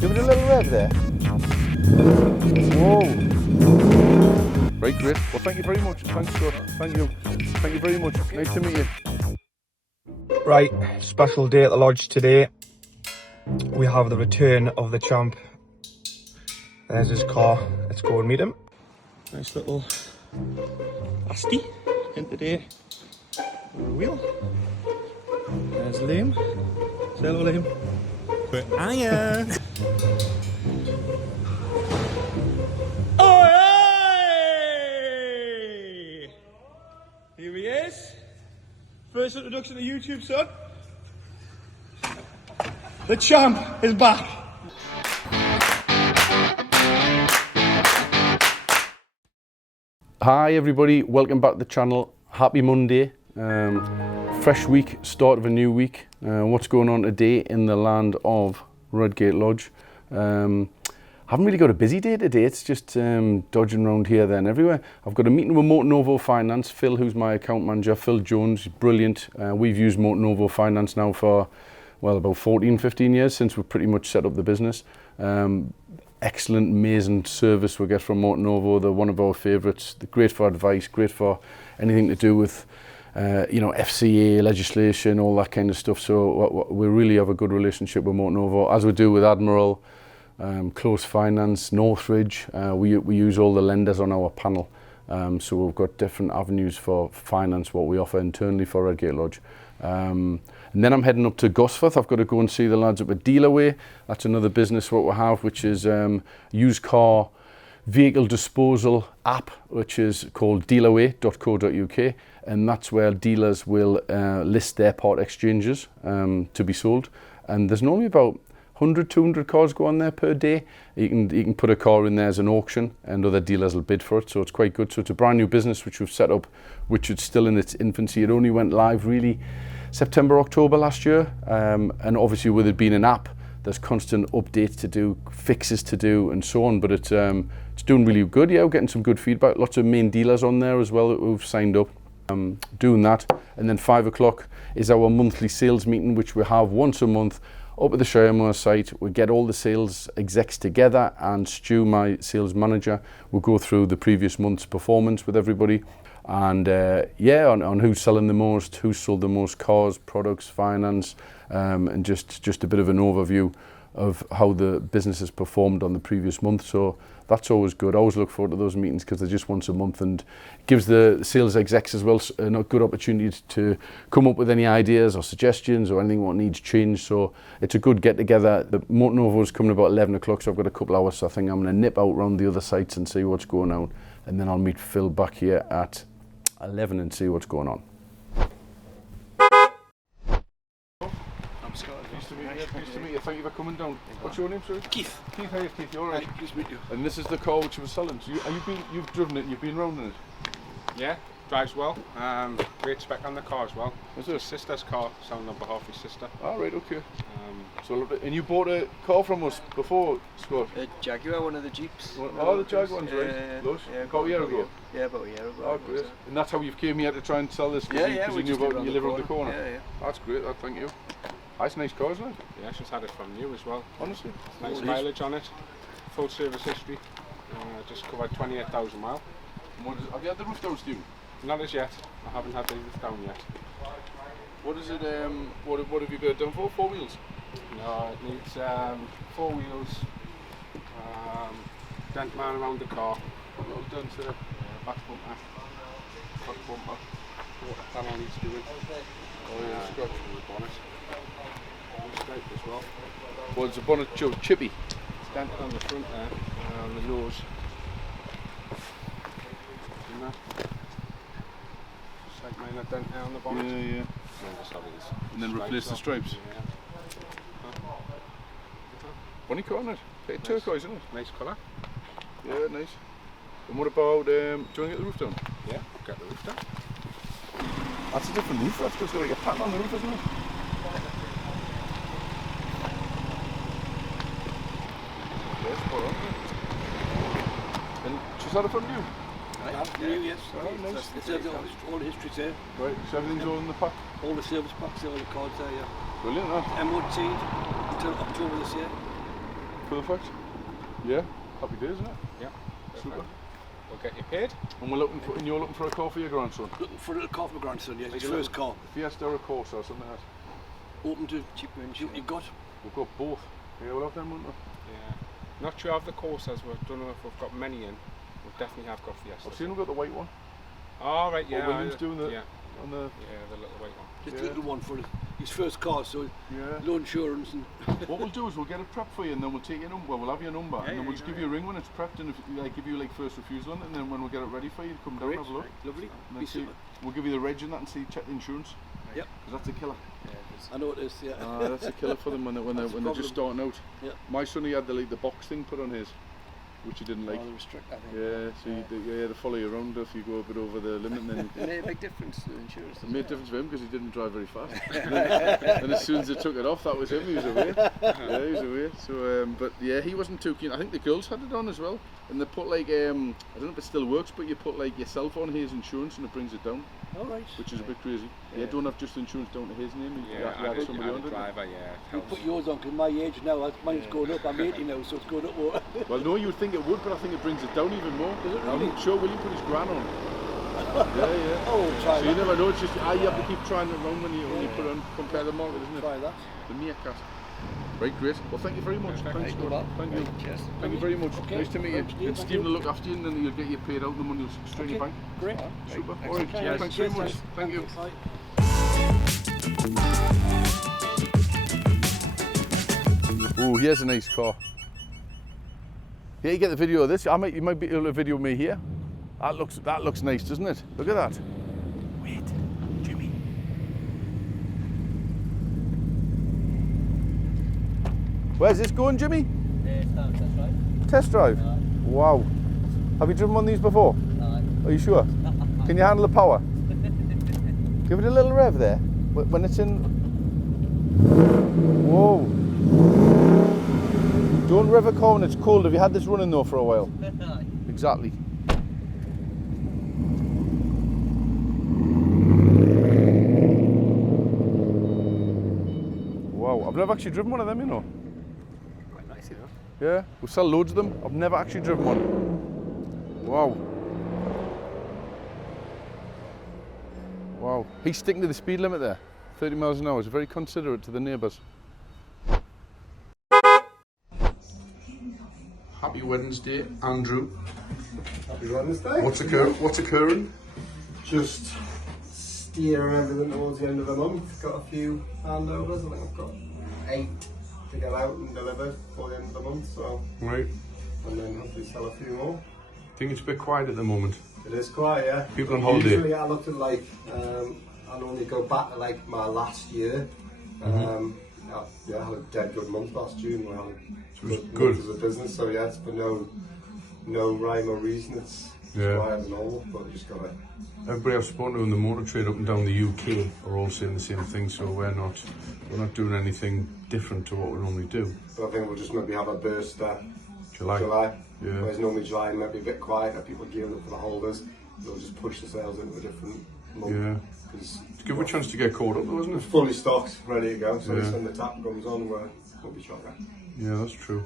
Give it a little rev there. Whoa. Right, great. Well, thank you very much. Thanks, Scott. Thank you. Thank you very much. Nice to meet you. Right, special day at the lodge today. We have the return of the champ. There's his car. Let's go and meet him. Nice little Asti in today. Wheel. There's Liam. Say hello, Liam. But hiya! Oh, hey! Here he is. First introduction to YouTube, son. The champ is back. Hi everybody, welcome back to the channel. Happy Monday. Fresh week, start of a new week. What's going on today in the land of Redgate Lodge? Haven't really got a busy day today, it's just dodging around here, there and everywhere. I've got a meeting with Motor Novo Finance. Phil, who's my account manager, Phil Jones, brilliant. We've used Motor Novo Finance now for, well, about 14, 15 years since we've pretty much set up the business. Excellent, amazing service we get from Motor Novo. They're one of our favourites. They're great for advice, great for anything to do with you know, FCA legislation, all that kind of stuff. So we really have a good relationship with Motor Novo, as we do with Admiral, Close Finance, Northridge. We use all the lenders on our panel. So we've got different avenues for finance, what we offer internally for Redgate Lodge. And then I'm heading up to Gosforth. I've got to go and see the lads up at Dealerway. That's another business what we have, which is used car vehicle disposal app, which is called dealerway.co.uk, and that's where dealers will list their part exchanges to be sold. And there's normally about 100, 200 cars go on there per day. You can put a car in there as an auction and other dealers will bid for it, so it's quite good. So it's a brand new business which we've set up, which is still in its infancy. It only went live really September, October last year, and obviously with it being an app, there's constant updates to do, fixes to do and so on, but it's doing really good. Yeah, we're getting some good feedback. Lots of main dealers on there as well who've signed up. Doing that, and then 5 o'clock is our monthly sales meeting, which we have once a month up at the Shiremore site. We get all the sales execs together, and Stu, my sales manager, will go through the previous month's performance with everybody, and yeah, on who's selling the most, who's sold the most cars, products, finance, and just a bit of an overview of how the business has performed on the previous month. So that's always good. I always look forward to those meetings because they're just once a month, and gives the sales execs as well a good opportunity to come up with any ideas or suggestions or anything what needs change. So it's a good get together. The Motor Novo is coming about 11 o'clock, so I've got a couple hours, so I think I'm going to nip out around the other sites and see what's going on, and then I'll meet Phil back here at 11 and see what's going on. Nice to meet you. Thank you for coming down. What's your name, sir? Keith. Keith, how are you, Keith? You all right? Nice to meet you. And this is the car which you were selling. So you've driven it and you've been round in it? Yeah, drives well. Great spec on the car as well. Is it? His sister's car, selling on behalf of his sister. All right, okay. And you bought a car from us before, Scott? A Jaguar, one of the Jeeps. Oh, the Jaguar ones, right? Those? Yeah, about a year ago? Yeah, about a year ago. Oh, great. And that's how you've came here to try and sell this? Because you knew about you live around the corner? Yeah. That's great, thank you. That's a nice car, isn't it? Yeah, she's had it from new as well. Honestly? Nice mileage on it. Full service history. Just covered 28,000 miles. Have you had the roof down, Stu? Not as yet. I haven't had the roof down yet. What is it, what have you got it done for? 4 wheels? No, it needs 4 wheels. Dent man around the car. Well done, sir. Back bumper. Water panel needs doing. Oh yeah, scratch on the bonnet. Straight as well. Well, it's a bonnet chippy. It's dented on the front there, on the nose. And that. Just like minor dent there on the bonnet. Yeah. And then just have these And then replace the stripes. Yeah. Funny car, isn't it? Nice. Turquoise, isn't it? Nice colour. Yeah, nice. And what about, do you want to get the roof down? Yeah, I'll get the roof down. That's a different roof, that's just got like a pattern on the roof, isn't it? Yes, spot on. And she's had it from you? New, yes. Oh, nice. It's all the history there. Right, so everything's all in the pack? All the service packs, all the cards there, yeah. Brilliant, that. MOT until October this year. Perfect. Yeah. Happy days, isn't it? Yeah. Super. We'll get you paid. And we're looking for, and you're looking for a car for your grandson? Looking for a little car for my grandson, yeah. Like His a first little car. Fiesta or a Corsa or something like that. Open to cheaper insurance. You've got? We've got both. Yeah, we'll have them, won't we? Yeah. Not sure of the Corsas. We don't know if we've got many in. We definitely have got Fiestas. I've seen we've got the white one. Oh, right, yeah. William's doing the, yeah. on the... Yeah, the little white one. Just Yeah. a little one for his first car, so Yeah. no insurance. And What we'll do is we'll get it prepped for you, and then we'll take your number. We'll have your number, and then we'll just give you a ring when it's prepped, and if, like, give you like first refusal on it, and then when we get it ready for you, come down and have a look. Lovely. And Be then see, super. we'll give you the reg and that, and see check the insurance. Yep. Because that's a killer. I know it is, yeah. That's a killer for them when they're just starting out. Yeah. My son, he had the box thing put on his, which he didn't like. Oh, the restrict, I think. Yeah, so they follow you around if you go a bit over the limit, and then It made a big difference to the insurance. it made a difference for him because he didn't drive very fast. And as soon as they took it off, that was him. He was away. Yeah, he was away. So, but yeah, he wasn't too keen. I think the girls had it on as well, and they put like I don't know if it still works, but you put like yourself on his insurance and it brings it down, All right. which is a bit crazy. Yeah, don't have just insurance down to his name. You Yeah, have to have somebody on it. driver, yeah. You put yours on because my age now, mine's going up. I'm 80 now, so it's going up more. Well, no, you would think it would, but I think it brings it down even more. Does it really? I'm sure William put his gran on. Yeah. Oh, try So you that. never know. It's just you have to keep trying it around when you put on compare the market, isn't it? Try that. The meerkat. Right, great. Well, thank you very much. Perfect. Thanks, Right, Gordon. good Thank you. Cheers. Thank you very much. Okay. Nice to meet you. Thank you. And Thank Stephen you. will look after you, and then you'll get your paid out. The money will straight in your bank. Great. Super. Right. All right. Cheers. Thanks very much. Cheers. Thank you. Bye. Oh, here's a nice car. Yeah, you get the video of this. You might be able to video me here. That looks nice, doesn't it? Look at that. Wait, Jimmy. Where's this going, Jimmy? Test drive. Test drive. Wow. Have you driven one of these before? Are you sure? Can you handle the power? Give it a little rev there. When it's in. Whoa. Don't rev a car when it's cold. Have you had this running though for a while? Exactly. Wow, I've never actually driven one of them, you know. Quite nice, you know. Yeah, we sell loads of them. I've never actually driven one. Wow. Wow. He's sticking to the speed limit there. 30 miles an hour. It's very considerate to the neighbours. Happy Wednesday, Andrew. Happy Wednesday. What's occurring? Just steer everything towards the end of the month. Got a few handovers. I think I've got 8 to get out and delivered before the end of the month. So, Right. and then hopefully sell a few more. I think it's a bit quiet at the moment. It is quiet, yeah. People on holiday. Usually I look at like, I normally go back to like my last year. Yeah, I had a dead good month last June. Where I had So it was month good. as a business. So yeah, it's been no rhyme or reason. It's quiet as normal, but you just gotta. Everybody I've spoken to in the motor trade up and down the UK are all saying the same thing, so we're not doing anything different to what we normally do. But I think we'll just maybe have a burst July. Yeah. Whereas normally July might be a bit quieter, people gearing up for the holders. They'll just push the sales into a different month. Yeah. Because Give it a chance to get caught up though, isn't it? fully stocked, ready to go. So Yeah. when the tap comes on, we'll be shot at. Yeah, that's true.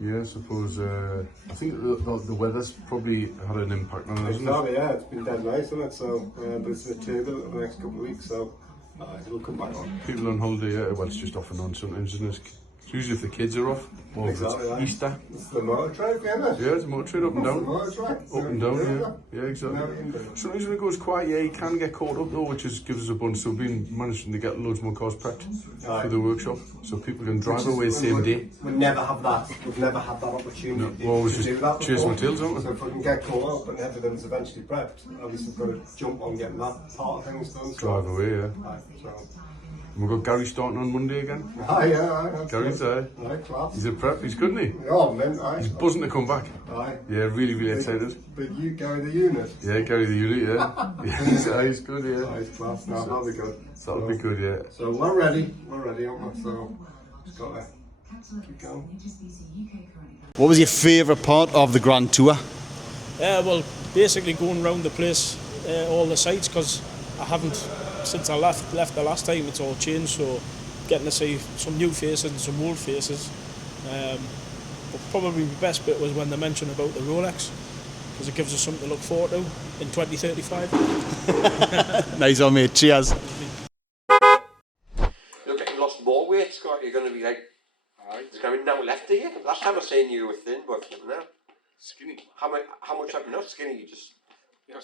Yeah, I suppose. I think the weather's probably had an impact on it, hasn't it? Exactly, yeah, it's been dead nice, isn't it? So, but it's a bit turbulent over the next couple of weeks, so it'll come back on. People on holiday, yeah, well, it's just off and on sometimes, isn't it? It's usually if the kids are off, or if Exactly, it's yeah. Easter. It's the motor trade, isn't it? Yeah, it's a motor trade up and It's the down. motor trade. Up and down, yeah. Yeah, exactly. No, you can do it. Sometimes when it goes quiet, yeah, you can get caught up though, which gives us a bonus. So we've been managing to get loads more cars prepped Aye. through the workshop, so people can drive away the same day. We've never had that. We've never had that opportunity No, we're always to just do that chasing before. our tails, aren't we? So if we can get caught up and everything's eventually prepped, obviously we've got to jump on getting that part of things done. So, Drive away, yeah. Aye, so. And we've got Gary starting on Monday again. Aye, yeah, aye. That's Gary's good. there. Aye, class. He's a prep, he's good, isn't he? Oh, man, aye. He's buzzing to come back. Aye. Yeah, really, really excited. But you carry the unit. Yeah, Gary the unit, yeah. Yeah, he's good, yeah. Aye, it's class. No, that'll be good. That'll be good, yeah. So we're ready, aren't we? So just gotta keep going. What was your favourite part of the Grand Tour? Well, basically going around the place, all the sites, because I haven't, since I left the last time, it's all changed. So getting to see some new faces and some old faces. But probably the best bit was when they mentioned about the Rolex, because it gives us something to look forward to in 2035. Nice one, mate. Cheers. You're getting lost more weight, Scott. You're going to be like, it's going to be now left to you. Last time I seen you were thin, but now Skinny. how much have you not skinny? You just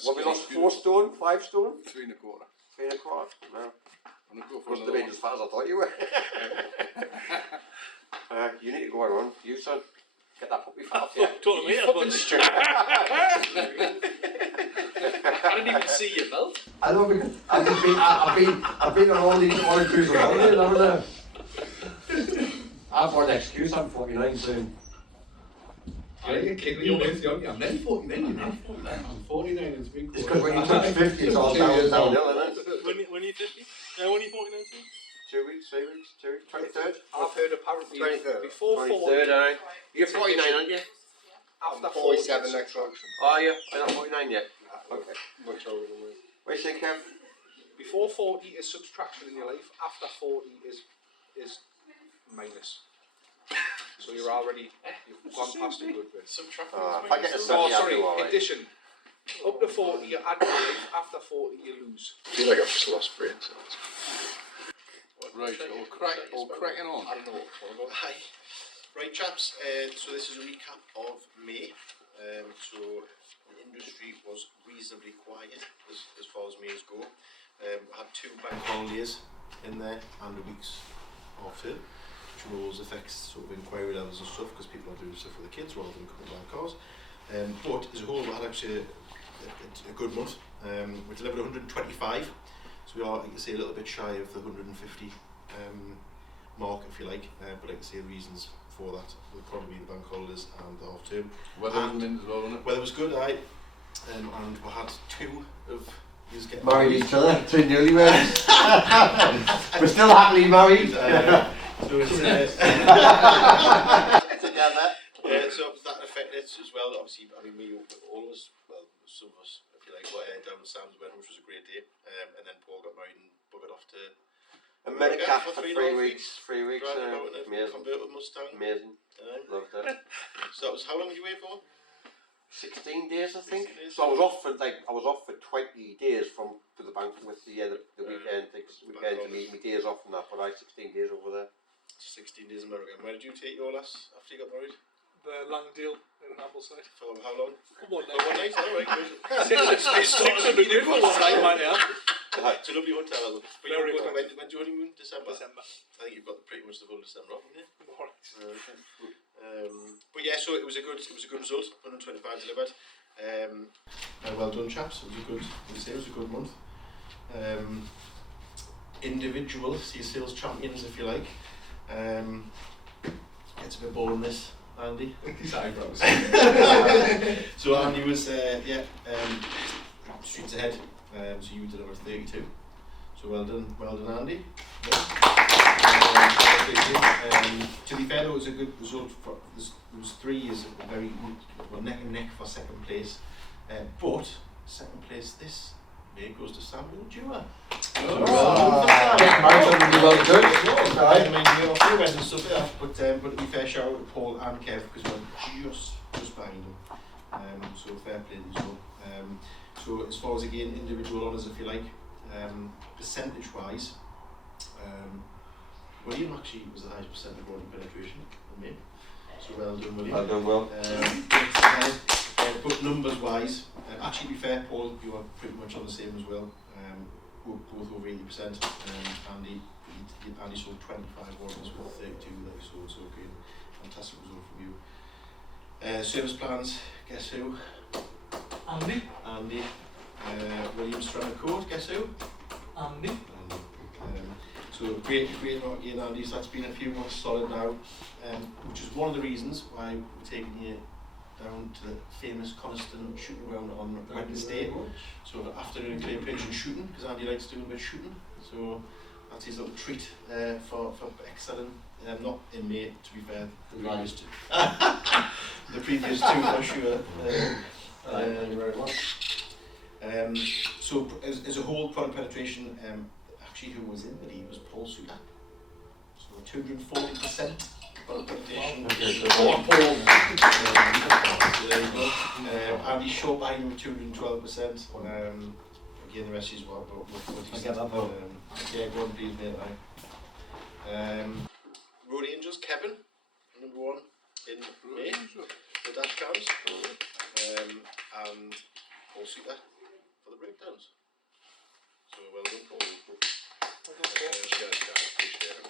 What we lost 4 stone, 5 stone, 3 and a quarter. 3 and a quarter. No, I'm gonna go for must have another been one. as far as I thought you were. You need to go around, you son. Get that puppy fat off you. Told me fucking stupid. I didn't even see your belt. I know because I've been on all these other cruises holidays, haven't I? I've got an excuse. I'm 49 soon. You're kicking me with you. I'm nearly 49, you know. I'm 49 and it's been It's because when you touch 50, it's all downhill, isn't it? When are you 50? When are you 49 too? 2 weeks, 3 weeks, 23rd. I've heard apparently 23rd. before 23rd, 40. aye. You're 49, aren't you? After 47 next month. Are you? You're not 49 yet? Okay. Much older than me. What do you think, Kev? Before 40 is subtraction in your life. After 40 is minus. So you'd gone past a good bit. If I get a 70, Oh, I'll sorry, do alright. addition. Up to 40 you add your life. After 40 you lose. I feel like I've just lost brain cells. Right, cracking on. I don't know what's going on. Hi. Right, chaps, so this is a recap of May. So the industry was reasonably quiet as far as May's go. I had 2 bank holidays in there and a week's off term, which always affects sort of inquiry levels and stuff because people are doing stuff with the kids rather than coming down cars. But as a whole, we had actually a good month. We delivered 125, so we are, like I say, a little bit shy of the 150 mark, if you like. But like I say, the reasons for that would probably be the bank holidays and the half term. Weather was mint as well, wasn't it? Weather was good, aye. And we had 2 of these getting Married each other, 2 newlyweds. We're still happily married. So it's together. So that affected it as well. Obviously, I mean, all of us, well, some of us, if you like, were down at Sam's wedding, which was a great day. And then Paul got married and buggered off to America for 3 weeks. 3 weeks. Driving about in a Amazing. convertible Mustang. Amazing. Loved it. So that was, how long did you wait for? 16 days, I think. 16 days. So I was off for 20 days for the bank with the weekend things. Weekend to meet me days off and that. But I 16 days over there. 16 days in America. Where did you take your last after you got married? The Langdale in Ambleside. For how long? One For 1 night. All right, good. 600 quid for one night, man, yeah. It's a lovely hotel. But Very you're good. when's your honeymoon? December. December. I think you've got pretty much the whole December off, haven't you? Alright. But yeah, so it was a good result. 125 delivered. Well done, chaps. It was a good. It was a good month. Individual, so your sales champions, if you like. It's a bit boring, this, Andy. These eyebrows. So Andy was streets ahead. So you delivered 32. So well done, Andy. To be fair, though, it was a good result. For there was 3 years very neck and neck for second place. But second place this May goes to Samuel Dewar. I mean, we have a few wins and stuff there, but to be fair, shout out to Paul and Kev because we're just behind them. So fair play to these all. So as far as again individual honours, if you like, percentage wise, William actually was the highest percent of body penetration on me. So well done, William. Well done, Will. But numbers wise, actually to be fair, Paul, you are pretty much on the same as well. We're both over 80%. Andy sold 25 orders with 32 that he sold, so again, fantastic result from you. Service plans, guess who? Andy. William Stratton Court, guess who? Andy. So great work again, Andy. So that's been a few months solid now, which is one of the reasons why we're taking you down to the famous Coniston shooting ground on Wednesday. So afternoon clay pigeon shooting, because Andy likes doing a bit of shooting. So that's his little treat for excelling. Not in May, to be fair. The previous 2 for sure. Thank you very much. So as a whole, product penetration, actually who was in the lead was Paul Suter. 240% validation. Andy short behind him with 212%. Again, the rest is what I get that vote. yeah, go on, please, mate. Road Angels, Kevin, number 1 in May, the dash cams, and Paul Suter for the breakdowns. So well done, Paul.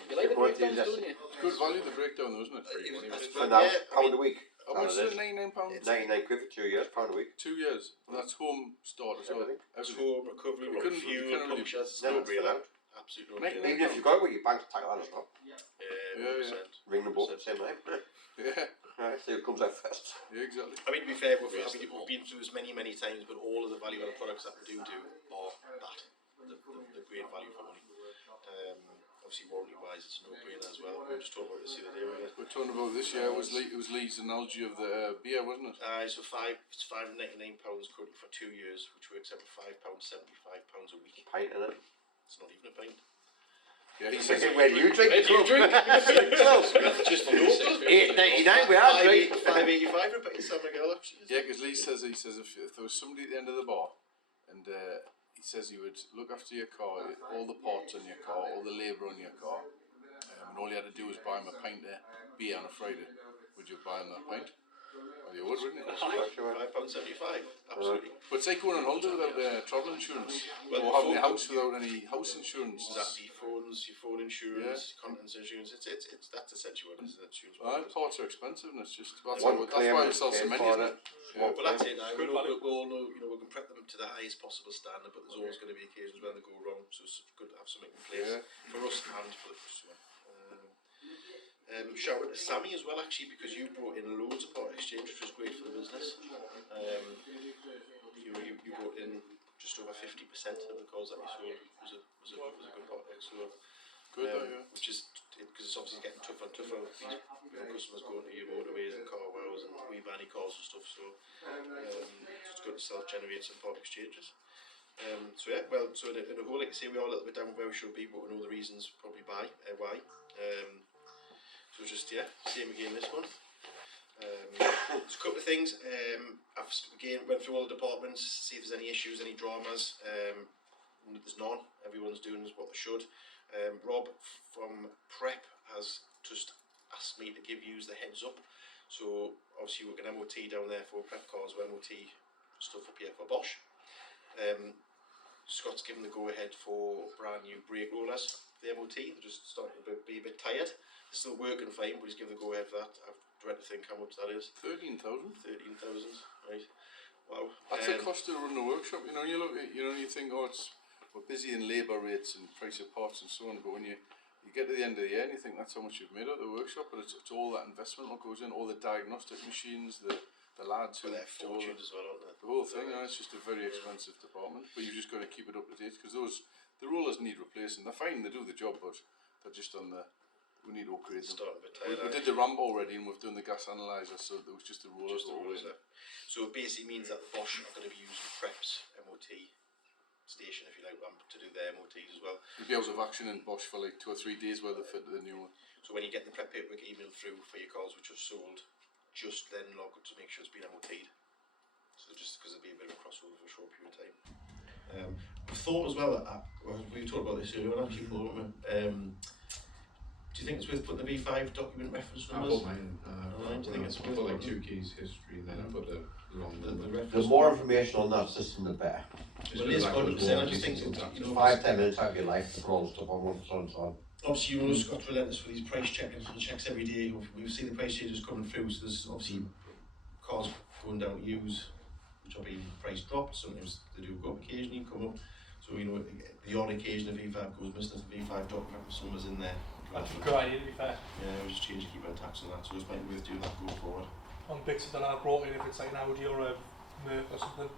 You like the breakdowns, don't you? It's good value, the breakdown, though, isn't it? For now, £1 a week. How much is it? £99? £99 for 2 years, £1 a week. 2 years. And that's home start as well. It's home recovery, You couldn't fuel, really punctures, never no feel out. absolutely no brainer. Even if you've got it with your bank, take that as well. Yeah. Ring them both at the same time. Yeah. Right, see who comes out first. Yeah, exactly. I mean, to be fair, we've been through this many times, but all of the value-added products that we do are that. The great value for money. Obviously, warranty-wise, it's a no-brainer as well. We were just talking about this the other day, weren't we? We're talking about this year. It was Lee's analogy of the beer, wasn't it? So it's £599 currently for 2 years, which works out at £5.75 a week. Pint in it. It's not even a pint. Yeah, he says Where do you drink? Where do you drink? Just local. £8.99 we are drink. £5.85 for a pint of San Miguel, actually. Yeah, because Lee says if there was somebody at the end of the bar, and he says he would look after your car, all the parts on your car, all the labour on your car, and all you had to do was buy him a pint of beer on a Friday. Would you buy him that pint? Well, you would, wouldn't you? £5.75, absolutely. But it's like going on holiday without travel insurance, or having a house without any house insurance. Exactly, your phone insurance, contents insurance. It's that's essentially what it is. Insurance. Parts are expensive, and it's just that's One why you sell so many, isn't it? Well, that's it. Now we all know, we can prep them to the highest possible standard, but there's always going to be occasions when they go wrong. So it's good to have something in place for us and for the customer. Shout out to Sammy as well, actually, because you brought in loads of part exchange, which was great for the business. You brought in just over 50% of the cars that you sold was a good part X. So which is because it's obviously getting tougher and tougher with these customers going to your motorways and car wows and WeBanny cars and stuff. So it's good to self-generate some part exchanges. So in a whole, like I say, we are a little bit down where we should be, but we know the reasons probably why. So just same again this month. There's a couple of things. I've again went through all the departments, see if there's any issues, any dramas. There's none. Everyone's doing what they should. Rob from Prep has just asked me to give you the heads up. So obviously we're going to MOT down there for Prep cars. We're MOT stuff up here for Bosch. Scott's given the go ahead for brand new brake rollers. The MOT, they're just starting to be a bit tired. They're still working fine, but he's given the go ahead for that. I've tried to think how much that is. 13,000. 13,000, right? Wow. That's the cost to run the workshop. You know, you look at, you think, we're busy in labour rates and price of parts and so on. But when you get to the end of the year and you think that's how much you've made out of the workshop, but it's all that investment that goes in, all the diagnostic machines, the lads who they're fortunate as well, aren't they? The whole thing. It's just a very expensive department, but you've just got to keep it up to date because the rollers need replacing. They're fine, they do the job, but they're just on the. We need to upgrade them. We did the ramp already, and we've done the gas analyzer, so there was just the rollers. So it basically means that Bosch are going to be using Prep's MOT station, if you like, ramp to do their MOTs as well. You'll be out of action in Bosch for like 2 or 3 days while they fit the new one. So when you get the Prep paperwork emailed through for your cars which are sold, just then log it to make sure it's been MOT'd. So just because there'll be a bit of a crossover for a short period of time. I thought as well that we talked about this earlier on actually, Paul. Do you think it's worth putting the V5 document reference numbers? I put mine. Do you think it's worth like 2 keys history, and then I put the wrong number. The more information on that system, the better. Well, it is 100%. I just think it's 5-10 minutes out of your life to crawl stuff on one and so on. Obviously, you know, Scott's relentless for these price checkings. He checks every day. We've seen the price changes coming through, so there's obviously cars going down to use, which are being price dropped. Sometimes they do go up occasionally, come up. So, you know, the odd occasion the V5 goes missing, the V5 document with numbers in there. That's a good idea, to be fair. Yeah, we just change the keep on tax on that, so it's might be worth doing that going forward. On bits that I brought in, if it's like an Audi or a Merc or something,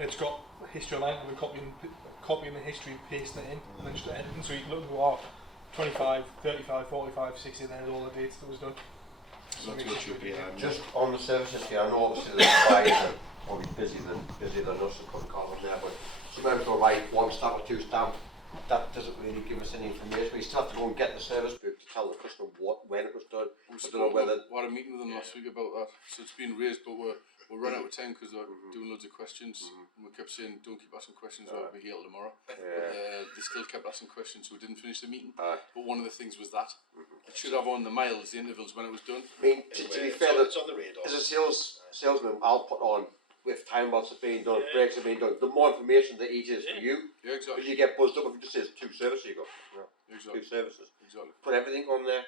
it's got history online, I've been copying the history, pasting it in, and then just editing, so you can look at 25, 35, 45, 60, and then all the dates that was done. So that's what should be. Just on the service history, I know obviously the suppliers are probably busier than us to put cars on there, but sometimes we'll write 1 stamp or 2 stamp. That doesn't really give us any information. We still have to go and get the service book to tell the customer when it was done. We I don't know whether had a meeting with them last week about that, so it's been raised, but we're running out of time because they're doing loads of questions. And we kept saying, don't keep asking questions, we'll be here till tomorrow. But they still kept asking questions, so we didn't finish the meeting. But one of the things was that it should have on the miles, the intervals when it was done. I mean, to be fair, it's on the radar. As a salesman, I'll put on if time belts are being done, brakes are being done. The more information, the easier it is for you. Yeah, exactly. Because you get buzzed up if it just says 2 services, you go, exactly. 2 services. Exactly. Put everything on there,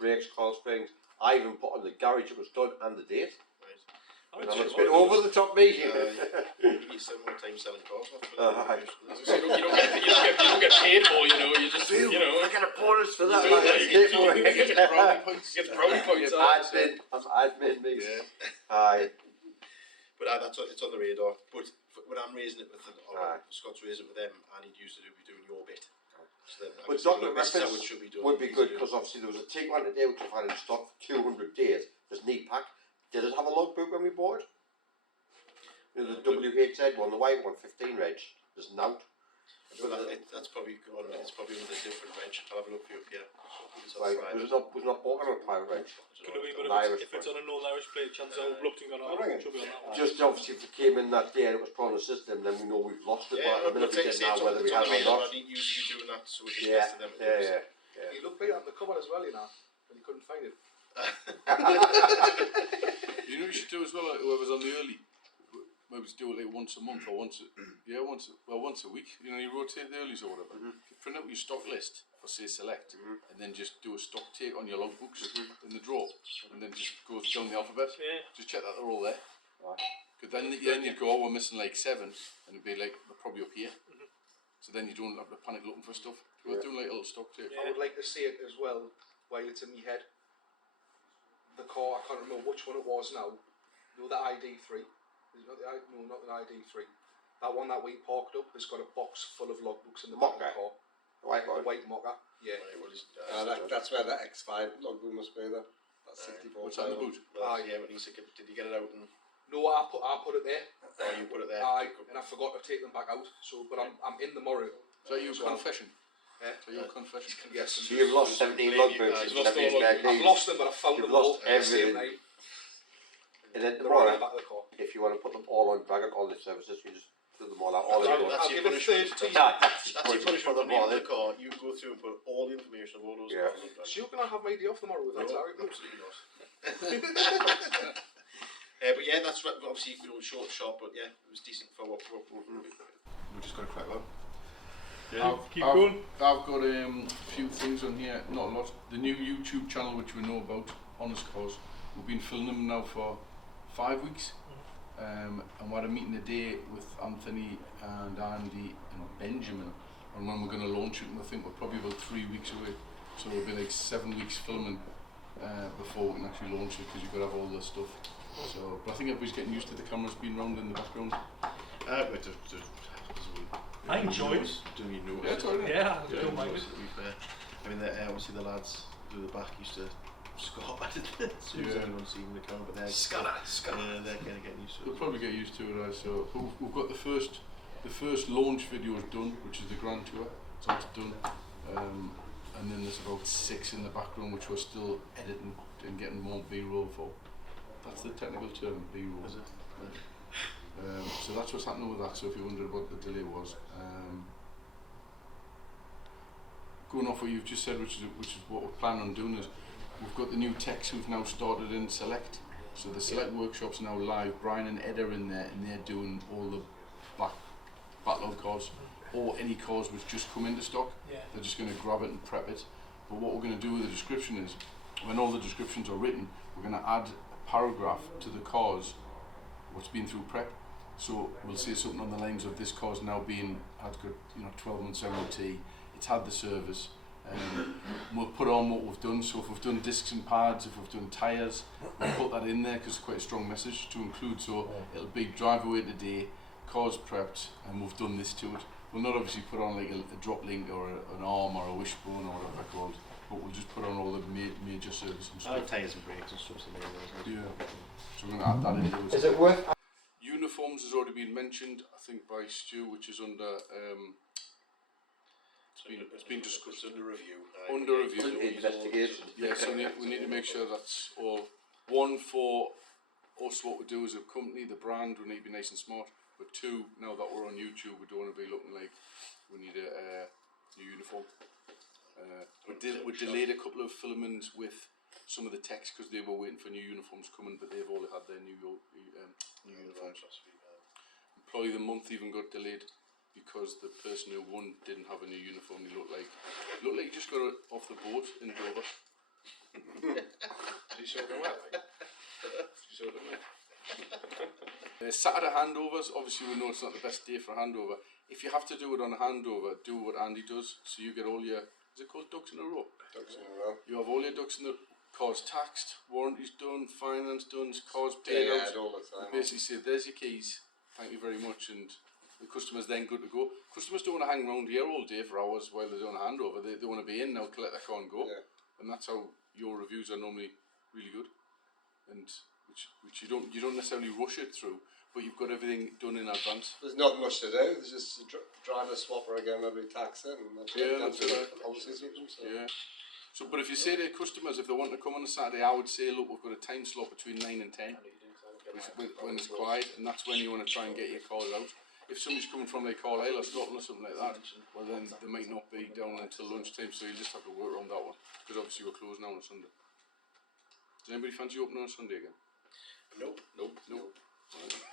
brakes, coil springs. I even put on the garage it was done and the date. Right. I'm a bit over the top, me. You spend more time selling cars. You don't get paid more, you know. You just, you know. I get a bonus for that. You get brownie points. You get brownie points. I'm admin, me. Aye. But it's on the radar. But when I'm raising it with them, or Scott's raising it with them, I need you to be doing your bit. So but document reference would be good because obviously there was a Tiguan today which I've had in stock for 200 days. There's neat pack. Did it have a logbook when we bought it? You know, the WHZ one, the white one, 15 reg. There's nout. That's probably gone. It's probably with a different reg. I'll have a look for you up here. Right, was not bought on a private reg. Could it be, but if it's on a non-Irish plate, chances are looking on our should be on that one. Just obviously if it came in that day and it was put on the system, then we know we've lost it. But at the minute we get now whether we have it or not. I need you doing that so we can test them. Yeah. You looked right on the cover as well, you know, and you couldn't find it. You know what you should do as well, whoever's on the early, maybe do it like once a month or once a week. You know, you rotate the earlies or whatever. You print out your stock list for say select, and then just do a stock take on your logbooks in the drawer, and then just go down the alphabet. Just check that they're all there. Because then you'd go, oh, we're missing like 7, and it'd be like they're probably up here. So then you don't have to panic looking for stuff. We're doing like a little stock take. I would like to see it as well while it's in my head. The car, I can't remember which one it was now. You know, the ID3. Not the ID3. That one that we parked up has got a box full of logbooks in the back of the car. The white mocker. Yeah. That's where that X5 logbook must be there. That's 64. What's that in the boot? Yeah, but did you get it out? And no, I put it there. Oh, you put it there. And I forgot to take them back out. So, but I'm in the tomorrow. Is that your confession? Is that your confession? Yes. So you've lost 17 logbooks. I've lost them, but I found them all. You've lost everything. And then tomorrow, if you want to put them all on Dragon, all the services, you just do them all out. That's your punishment. That's your punishment for the car. You go through and put all the information of all those cars on Dragon. So you can have my day off tomorrow with that, Larry? Absolutely not. But yeah, that's right. Obviously, short, sharp, but yeah, it was decent for what we just got to crack on. I've got a few things on here, not a lot. The new YouTube channel which we know about, Honest Cars, we've been filming them now for 5 weeks, and we had a meeting today with Anthony and Andy and Benjamin on when we're going to launch it, and I think we're probably about 3 weeks away, so it'll be like 7 weeks filming before we can actually launch it, because you've got to have all this stuff. So, but I think everybody's getting used to the cameras being round in the background. I enjoy it. Do you know? Yeah, I don't mind it. I mean, obviously the lads do the back used to scoff at it as soon as anyone's seen the camera, but they're they're kind of getting used to it. They'll probably get used to it, right? So we've got the first launch video is done, which is the Grand Tour, so that's done. And then there's about 6 in the background which we're still editing and getting more B-roll for. That's the technical term, B-roll. Is it? So that's what's happening with that, so if you wondered what the delay was. Going off what you've just said, which is what we're planning on doing, is we've got the new techs who've now started in Select. So the Select workshop's now live. Brian and Ed are in there, and they're doing all the backlog cars, or any cars which just come into stock. They're just going to grab it and prep it. But what we're going to do with the description is, when all the descriptions are written, we're going to add a paragraph to the cars what's been through prep. So we'll say something on the lines of, this car's now being had got 12 months MOT, it's had the service, we'll put on what we've done. So if we've done discs and pads, if we've done tyres, we'll put that in there because it's quite a strong message to include. So it'll be drive away today, car's prepped, and we've done this to it. We'll not obviously put on like a drop link or an arm or a wishbone or whatever they're called, but we'll just put on all the major service and stuff. Tyres and brakes and stuff. Yeah. So we're going to add that into it. Is it worth? Uniforms has already been mentioned, I think, by Stu, which is under it's been discussed. Under review. Under review. Investigation. Yeah, so we need to make sure that's all. One, for us, what we do as a company, the brand, we need to be nice and smart. But two, now that we're on YouTube, we don't want to be looking like we need a new uniform. We delayed a couple of filmings with some of the techs because they were waiting for new uniforms coming, but they've all had their new uniforms. Employee of the month even got delayed because the person who won didn't have a new uniform. He looked like he just got off the boat in Dover. Did you show them well? Did you show them well? Saturday handovers, obviously we know it's not the best day for a handover. If you have to do it on a handover, do what Andy does, so you get all your, is it called ducks in a row? Ducks in a row. You have all your ducks in the, cars taxed, warranties done, finance done, cars paid out. all the time. You basically say, there's your keys, thank you very much, and the customer's then good to go. Customers don't want to hang around here all day for hours while they're doing a handover. They want to be in now, collect their car and go. Yeah. And that's how your reviews are normally really good. And which you don't necessarily rush it through, but you've got everything done in advance. There's not much to do. There's just a driver swapper again, maybe tax it, and that's that's it. policies with them. So. Yeah. So, but if you say to customers, if they want to come on a Saturday, I would say, look, we've got a time slot between 9 and 10, when it's quiet, and that's when you want to try and get your cars out. If somebody's coming from like Carlisle or Scotland or something like that, well then they might not be down until lunchtime, so you just have to work around that one, because obviously we're closed now on a Sunday. Does anybody fancy opening on a Sunday again? Nope. Well,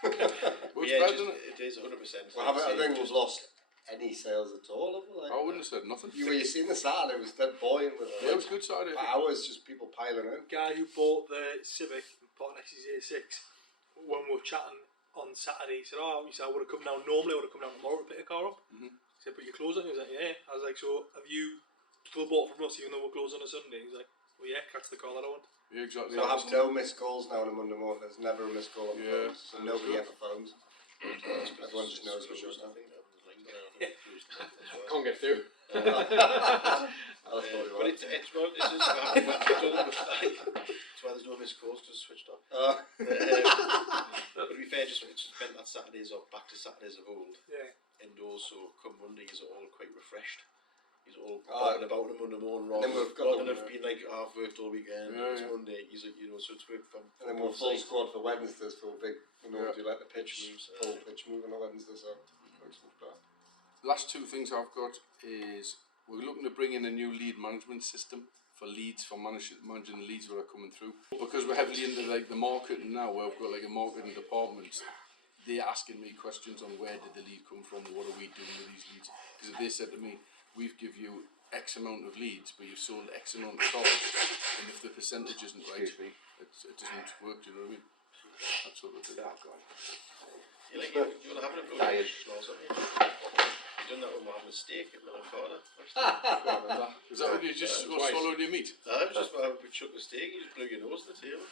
Well, it's yeah, bad, isn't it? it is 100%. Well, I think we've lost any sales at all, have we? Like, I wouldn't have said nothing. you seen the Saturday, it was dead buoyant with it. Yeah, it was good Saturday. For hours, just people piling in. Guy who bought the Civic, bought an XC86, when we were chatting on Saturday, he said, I would have come down normally, I would have come down tomorrow to pick a car up. He said, but you're closing? He was like, yeah. I was like, so have you still bought from us even though we're closed on a Sunday? He's like, well, yeah, that's the car that I want. Yeah, exactly. So I have no missed calls now on a Monday morning. There's never a missed call on the phones, so nobody ever phones. Everyone just knows we're shut now. Can't get through. But it's well, this is it's why there's no missed calls because it's switched off. But to be fair, it's just meant that Saturdays are back to Saturdays of old. Yeah. And also, come Monday, he's all quite refreshed. He's all bobbing about on a Monday morning rather than have been like, I've worked all weekend. It's Monday. He's like, so it's worked from. And then we're full squad for Wednesdays for a big, do like the pitch moves, full pitch move on a Wednesday, so it's much better. Last two things I've got is we're looking to bring in a new lead management system for leads, for managing the leads that are coming through. Because we're heavily into like the marketing now, where we've got like a marketing department, they're asking me questions on where did the lead come from, what are we doing with these leads? Because if they said to me, we've give you X amount of leads, but you've sold X amount of cars, and if the percentage isn't right, it doesn't work. Do you know what I mean? That's what we're doing. You want to have a go at you've done that when we're having a steak at Melancarna. Is that when you just swallowed your meat? No, it was just when we chucked the steak, you just blew your nose at the table.